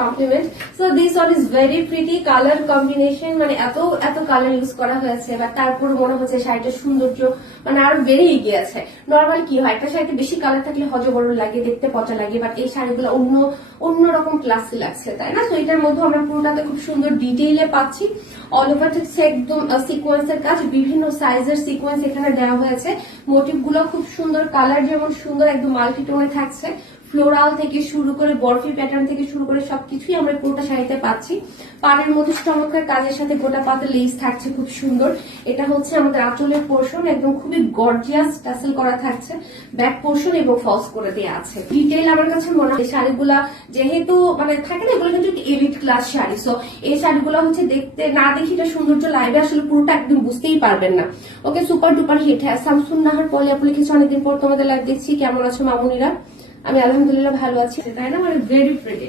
Complement. So this one is very pretty colour combination, মানে এত colour use করা হয়েছে, বা তারপর মনে হচ্ছে শাড়িটার সৌন্দর্য মানে আরো বেড়েই গিয়েছে। নর্মাল কি হয়, একটা শাড়িতে বেশি কালার থাকলে হজবরল লাগে, দেখতে পচা লাগে, বাট এই শাড়িগুলো অন্যরকম ক্লাসি লাগছে, তাই না? তো এটার মধ্যে আমরা পুরোটাতে খুব সুন্দর ডিটেইলে পাচ্ছি। অল ওভার হচ্ছে একদম সিকোয়েন্সের কাজ, বিভিন্ন সাইজের সিকোয়েন্স এখানে দেওয়া হয়েছে। মোটিভ গুলো খুব সুন্দর, কালার যেমন সুন্দর, একদম মাল্টিটোনে থাকছে। ফ্লোরাল থেকে শুরু করে বরফি প্যাটার্ন থেকে শুরু করে সবকিছুই আমরা পুরোটা শাড়িতে পাচ্ছি। পাড়ের মধ্যে চমৎকার কাজের সাথে গোটা পাতে লেস থাকছে খুব সুন্দর। এটা হচ্ছে আমাদের আঁচলের পোর্শন, একদম খুবই গর্জিয়াস টাসেল করা থাকছে। ব্যাক পোর্শন এবং ফলস করে দেওয়া আছে। ডিটেইল আমার কাছে মনে হয় শাড়িগুলা যেহেতু মানে থাকে না, এগুলো কিন্তু এলিট ক্লাস শাড়ি, সো এই শাড়িগুলো হচ্ছে দেখতে না দেখি এটা সৌন্দর্য লাইভে আসলে পুরোটা একদম বুঝতেই পারবেন না। ওকে, সুপার ডুপার হিট। হ্যাঁ, শামসুন নাহার পলি আপু লিখেছে অনেকদিন পর তোমাদের লাইভ দেখছি, কেমন আছো মামুনিরা? আমি আলহামদুলিল্লাহ ভালো আছি, তাই না? মানে ভেরি প্রিটি।